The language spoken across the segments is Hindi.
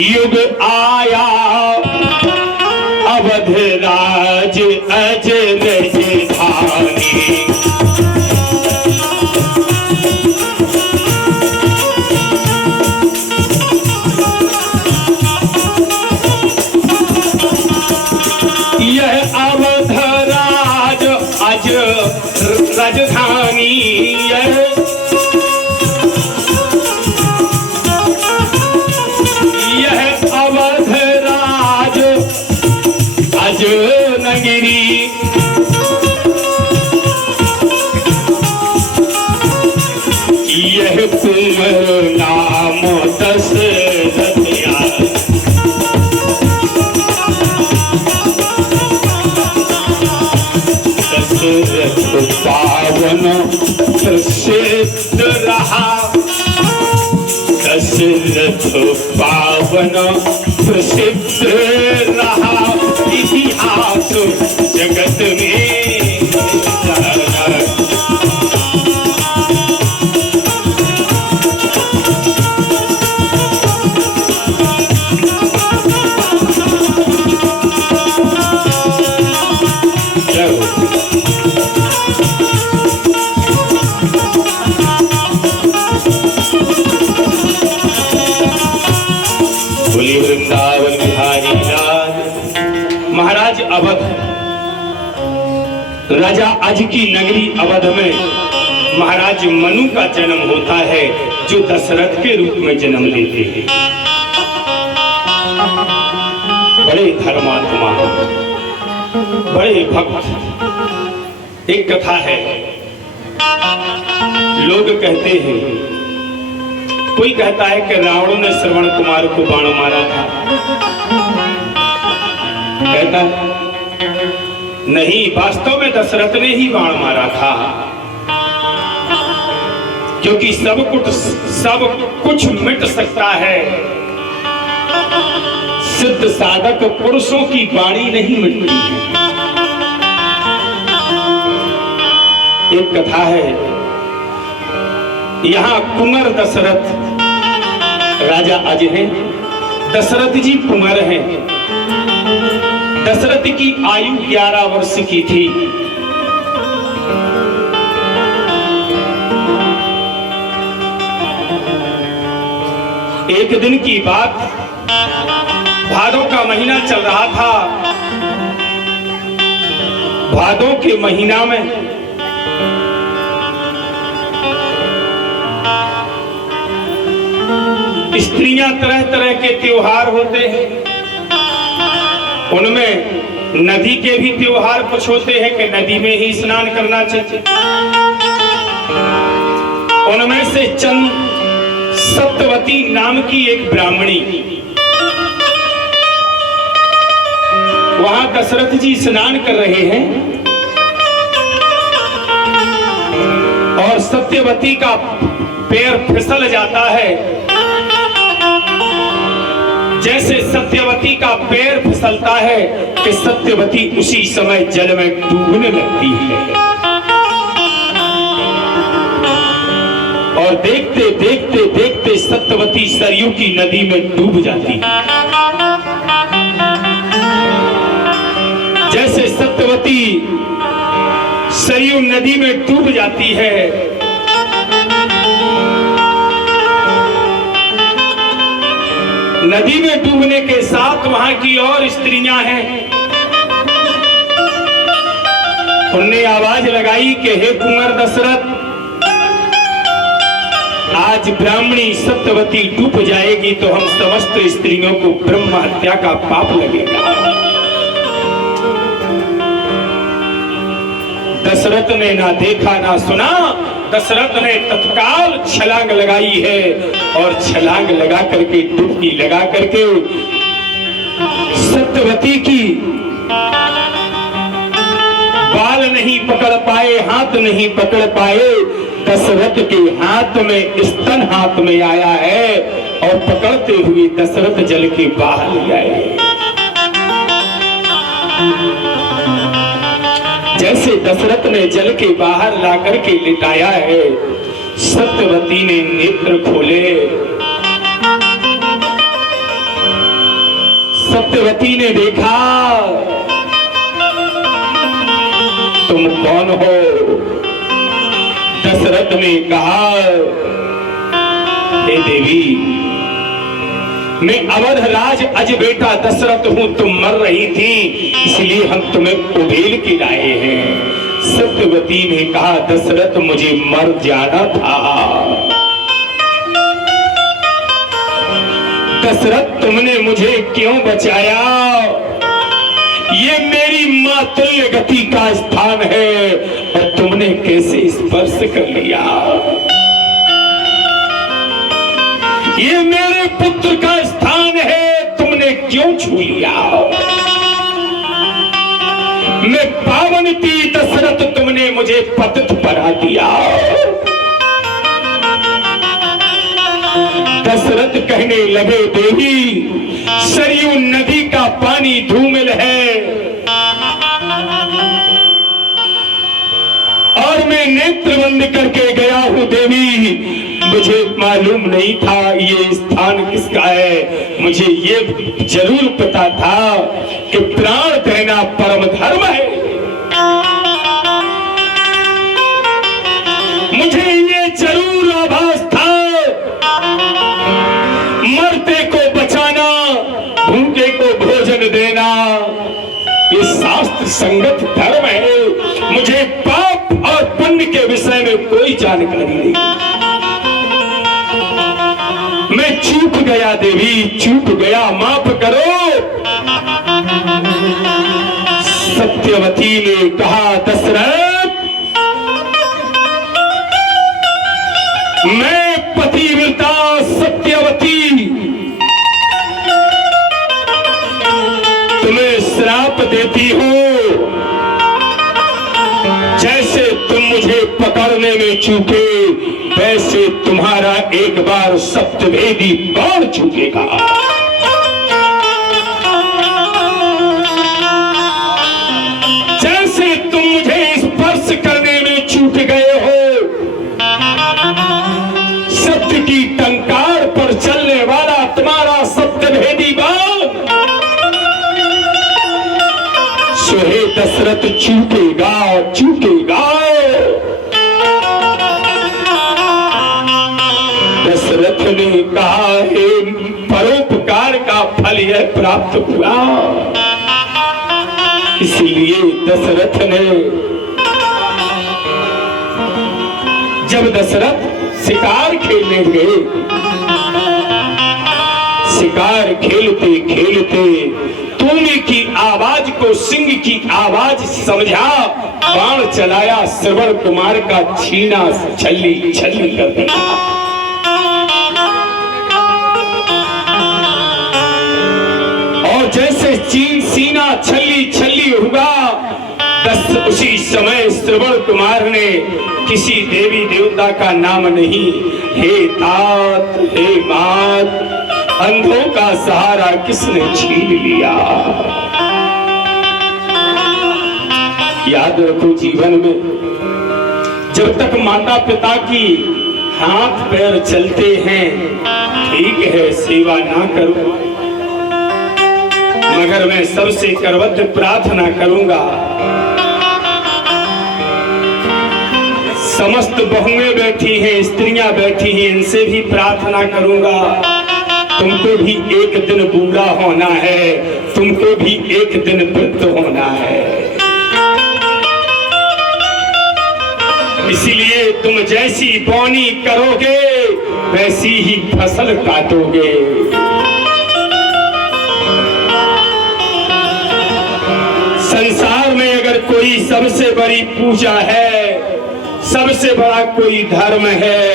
युग आया अवध राज अजर धानी। यह अवध राज अज राजधानी। नगरी यह कुंवर नाम दशरथ पावन प्रसिद्ध रहा। दशरथ पावन प्रसिद्ध रहा। इतिहास जगत में बोली वृंदावन बिहारी लाल। महाराज अवध राजा अज की नगरी अवध में महाराज मनु का जन्म होता है, जो दशरथ के रूप में जन्म लेते हैं। बड़े धर्मात्मा, बड़े भक्त। एक कथा है, लोग कहते हैं, कोई कहता है कि रावण ने श्रवण कुमार को बाण मारा था। कहता नहीं, वास्तव में दशरथ ने ही बाण मारा था, क्योंकि सब कुछ मिट सकता है, सिद्ध साधक पुरुषों की वाणी नहीं मिटती है। एक कथा है, यहां कुंवर दशरथ राजा अज हैं, दशरथ जी कुंवर हैं। दशरथ की आयु 11 वर्ष की थी। एक दिन की बात, भादों का महीना चल रहा था। भादों के महीना में स्त्रियां तरह तरह के त्योहार होते हैं, उनमें नदी के भी त्योहार कुछ होते हैं कि नदी में ही स्नान करना चाहिए। उनमें से चंद सत्यवती नाम की एक ब्राह्मणी, वहां दशरथ जी स्नान कर रहे हैं और सत्यवती का पैर फिसल जाता है। जैसे सत्यवती का पैर फिसलता है कि सत्यवती उसी समय जल में डूबने लगती है और देखते देखते देखते सत्यवती सरयू की नदी में डूब जाती है। जैसे सत्यवती सरयू नदी में डूब जाती है, नदी में डूबने के साथ वहां की और स्त्रियां हैं, उनने आवाज लगाई कि हे कुंवर दशरथ, आज ब्राह्मणी सत्यवती डूब जाएगी तो हम समस्त स्त्रियों को ब्रह्म हत्या का पाप लगेगा। दशरथ ने ना देखा ना सुना, दशरथ ने तत्काल छलांग लगाई है और छलांग लगा करके, डुबकी लगा करके सत्यवती की बाल नहीं पकड़ पाए, हाथ नहीं पकड़ पाए। दशरथ के हाथ में स्तन हाथ में आया है और पकड़ते हुए दशरथ जल के बाहर ले आए। जैसे दशरथ ने जल के बाहर ला करके लिटाया है, सत्यवती ने नेत्र खोले सत्यवती ने देखा, तुम कौन हो? दशरथ ने कहा, हे देवी, मैं अवध राज अज बेटा दशरथ हूं, तुम मर रही थी इसलिए हम तुम्हें उड़ेल के लाए हैं। सत्यवती ने कहा, दशरथ मुझे मर जाना था। दशरथ तुमने मुझे क्यों बचाया? ये मेरी मातुल्य गति का स्थान है और तुमने कैसे स्पर्श कर लिया? ये मेरे पुत्र का स्थान है, तुमने क्यों छू लिया? मैं पावन थी दशरथ, तुमने मुझे पतित बना दिया। दशरथ कहने लगे, देवी सरयू नदी का पानी धूमिल है और मैं नेत्र बंद करके गया हूं देवी, मुझे मालूम नहीं था ये स्थान किसका है। मुझे ये जरूर पता था कि प्राण देना परम धर्म है। मुझे ये जरूर आभास था मरते को बचाना, भूखे को भोजन देना ये शास्त्र संगत धर्म है। मुझे पाप और पुण्य के विषय में कोई जानकारी नहीं। मैं चूक गया देवी, चूक गया, माफ करो। सत्यवती ने कहा, दशरथ मैं पतिव्रता सत्यवती तुम्हें श्राप देती हूं, जैसे तुम मुझे पकड़ने में चूके वैसे तुम्हारा एक बार सप्तवेदी बाण चूकेगा। जैसे तुम मुझे स्पर्श करने में चूक गए हो, सत्य की टंकार पर चलने वाला तुम्हारा सप्तवेदी बाण सोहे दशरथ चूकेगा, चूकेगा। दशरथ ने कहा, हे परोपकार का फल यह प्राप्त हुआ। इसलिए दशरथ ने, जब दशरथ शिकार खेलने गए, शिकार खेलते खेलते तूने की आवाज को सिंह की आवाज समझा, बाण चलाया, श्रवण कुमार का छीना छल्ली छल्ली कर दिया। और जैसे चीन सीना छल्ली छल्ली हुआ, उसी समय श्रवण कुमार ने किसी देवी देवता का नाम नहीं, हे तात, हे मात, अंधों का सहारा किसने छीन लिया। याद रखो, जीवन में जब तक माता पिता की हाथ पैर चलते हैं ठीक है, सेवा ना करो, मगर मैं सबसे करवत प्रार्थना करूंगा, समस्त बहुएं बैठी हैं, स्त्रियां बैठी हैं, इनसे भी प्रार्थना करूंगा, तुमको भी एक दिन बूढ़ा होना है, तुमको भी एक दिन वृद्ध होना है। इसीलिए तुम जैसी बोनी करोगे वैसी ही फसल काटोगे। संसार में अगर कोई सबसे बड़ी पूजा है, सबसे बड़ा कोई धर्म है,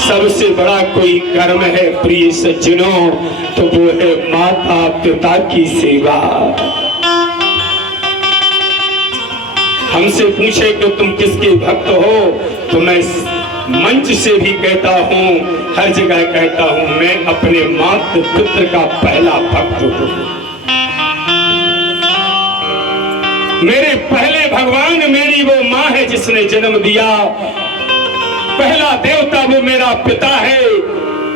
सबसे बड़ा कोई कर्म है प्रिय सज्जनों, तो वो है माता पिता की सेवा। हमसे पूछे कि तुम किसके भक्त हो, तो मैं मंच से भी कहता हूँ, हर जगह कहता हूँ, मैं अपने माता पिता का पहला भक्त हूँ। मेरे पहले भगवान मेरी वो माँ है जिसने जन्म दिया, पहला देवता वो मेरा पिता है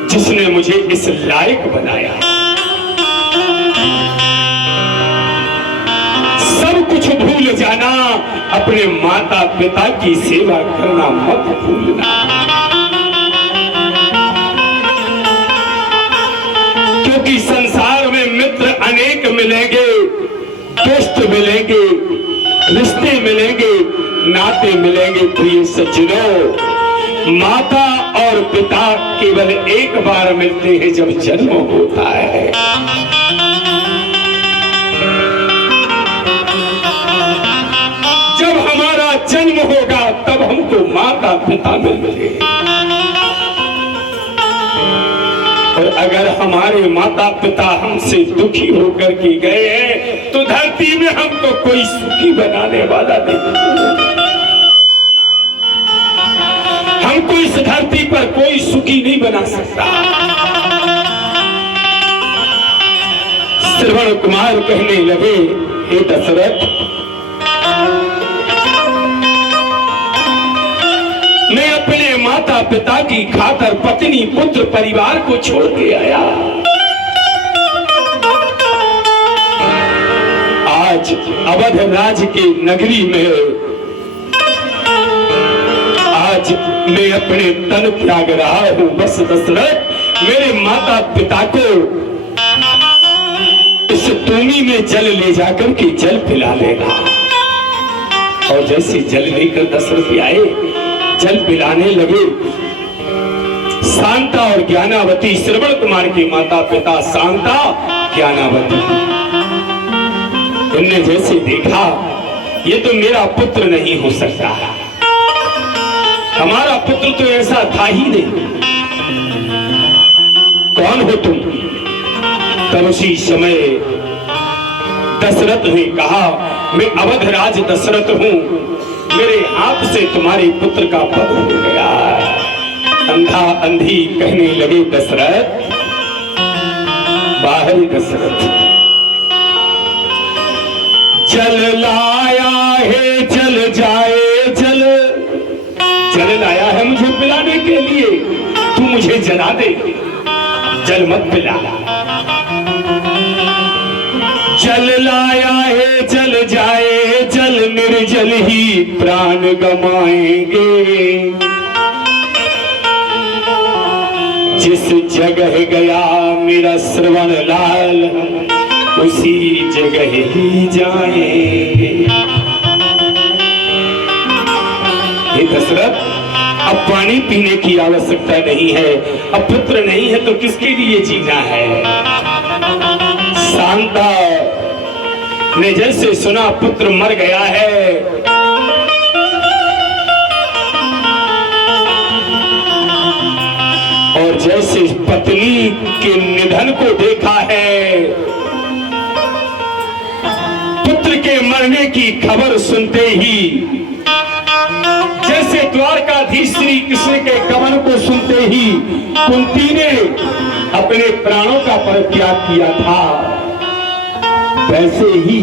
जिसने मुझे इस लायक बनाया। कुछ भूल जाना, अपने माता पिता की सेवा करना मत भूलना। क्योंकि संसार में मित्र अनेक मिलेंगे, दोस्त मिलेंगे, रिश्ते मिलेंगे, नाते मिलेंगे। प्रिय सज्जनों, माता और पिता केवल एक बार मिलते हैं जब जन्म होता है। जब हमारा जन्म होगा तब हमको माता पिता मिलेंगे। और अगर हमारे माता पिता हमसे दुखी होकर के गए हैं तो धरती में हमको कोई सुखी बनाने वाला नहीं। हमको इस धरती पर कोई सुखी नहीं बना सकता। श्रवण कुमार कहने लगे, हे दशरथ, मैं अपने माता पिता की खातर पत्नी पुत्र परिवार को छोड़ के आया। आज अवध राज के नगरी में आज मैं अपने तन त्याग रहा हूं। बस दशरथ, मेरे माता पिता को इस तूमी में जल ले जाकर के जल पिला लेना। और जैसे जल लेकर दशरथ आए, जल पिलाने लगे। शांता और ज्ञानावती, श्रवण कुमार के माता पिता शांता, ज्ञानावती, उनने जैसे देखा ये तो मेरा पुत्र नहीं हो सकता, हमारा पुत्र तो ऐसा था ही नहीं, कौन हो तुम? तब उसी समय दशरथ ने कहा, मैं अवधराज दशरथ हूं, मेरे हाथ से तुम्हारे पुत्र का पद हो गया। अंधा अंधी कहने लगे, दशरथ बाहर दशरथ, जल लाया है जल जाए जल, जल लाया है मुझे पिलाने के लिए, तू मुझे जला दे, जल मत पिला। जल लाया है जल जाए जल, निर्जल ही प्राण गमाएंगे। जिस जगह गया मेरा श्रवण लाल, उसी जगह ही जाएंगे। हे दशरथ, अब पानी पीने की आवश्यकता नहीं है, अब पुत्र नहीं है तो किसके लिए जीना है? शांता ने जैसे सुना पुत्र मर गया है, और जैसे पत्नी के निधन को देखा है, पुत्र के मरने की खबर सुनते ही, जैसे द्वारकाधीश श्री कृष्ण के गमन को सुनते ही कुंती ने अपने प्राणों का परित्याग किया था, वैसे ही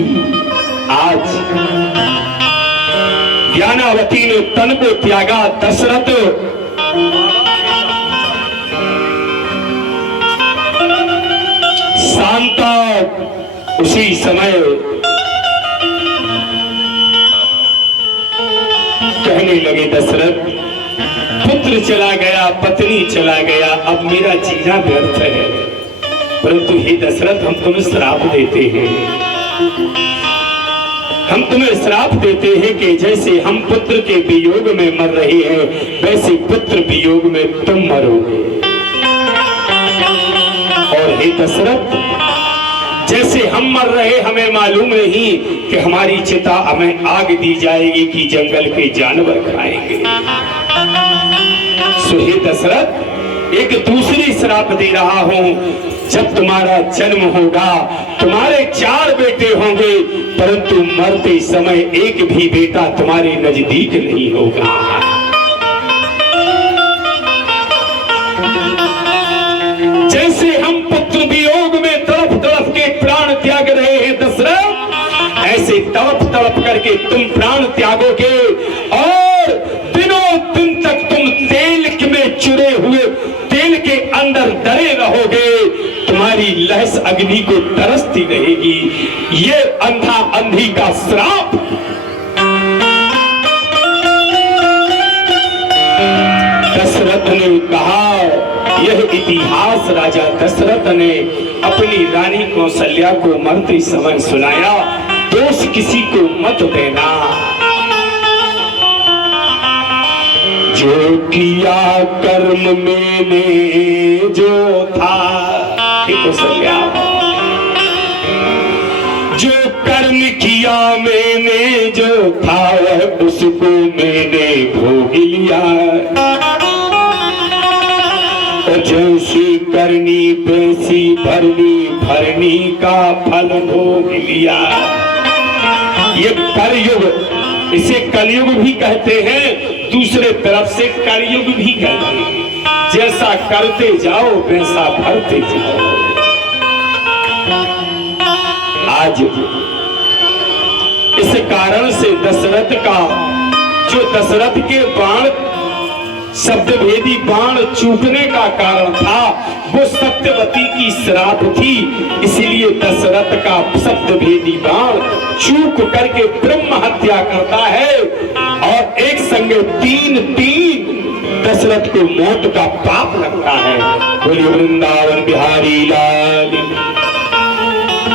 आज ज्ञानावती ने तन को त्यागा। दशरथ शांता उसी समय कहने लगे, दशरथ पुत्र चला गया, पत्नी चला गया, अब मेरा जीना व्यर्थ है। परंतु हे दशरथ, हम तुम्हें श्राप देते हैं, हम तुम्हें श्राप देते हैं कि जैसे हम पुत्र के वियोग में मर रहे हैं, वैसे पुत्र वियोग में तुम मरोगे। और हे दशरथ, जैसे हम मर रहे, हमें मालूम नहीं कि हमारी चिता हमें आग दी जाएगी कि जंगल के जानवर खाएंगे। सो हे दशरथ, एक दूसरी श्राप दे रहा हूं, जब तुम्हारा जन्म होगा, तुम्हारे 4 बेटे होंगे, परंतु मरते समय एक भी बेटा तुम्हारे नजदीक नहीं होगा। जैसे हम पुत्र वियोग में तड़प तड़प के प्राण त्याग रहे हैं दशरथ, ऐसे तड़प तड़प करके तुम प्राण त्यागोगे और दिनों दिन तक तुम तेल में चुरे हुए तेल के अंदर डरे रहोगे। तुम्हारी तुम्हारी लहस अग्नि को तरसती रहेगी। ये अंधा अंधी का श्राप। दशरथ ने कहा, यह इतिहास राजा दशरथ ने अपनी रानी कौशल्या को मरते समय सुनाया। दोष किसी को मत देना, जो किया कर्म मैंने जो था, कौशल्या, जो कर्म किया मैंने जो था वह उसको मैंने भोग लिया। जैसी करनी वैसी भरनी, भरनी का फल भोग लिया। ये कलयुग, इसे कलयुग भी कहते हैं, दूसरे तरफ से कलयुग भी कहते हैं। जैसा करते जाओ वैसा भरते जाओ। आज इस कारण से दशरथ का, जो दशरथ के बाण, शब्द भेदी बाण चूकने का कारण था, वो सत्यवती की श्राप थी। इसीलिए दशरथ का शब्द भेदी बाण चूक करके ब्रह्म हत्या करता है और एक संगे तीन दशरथ को मौत का पाप लगता है। बोलिए वृंदावन बिहारी लाल।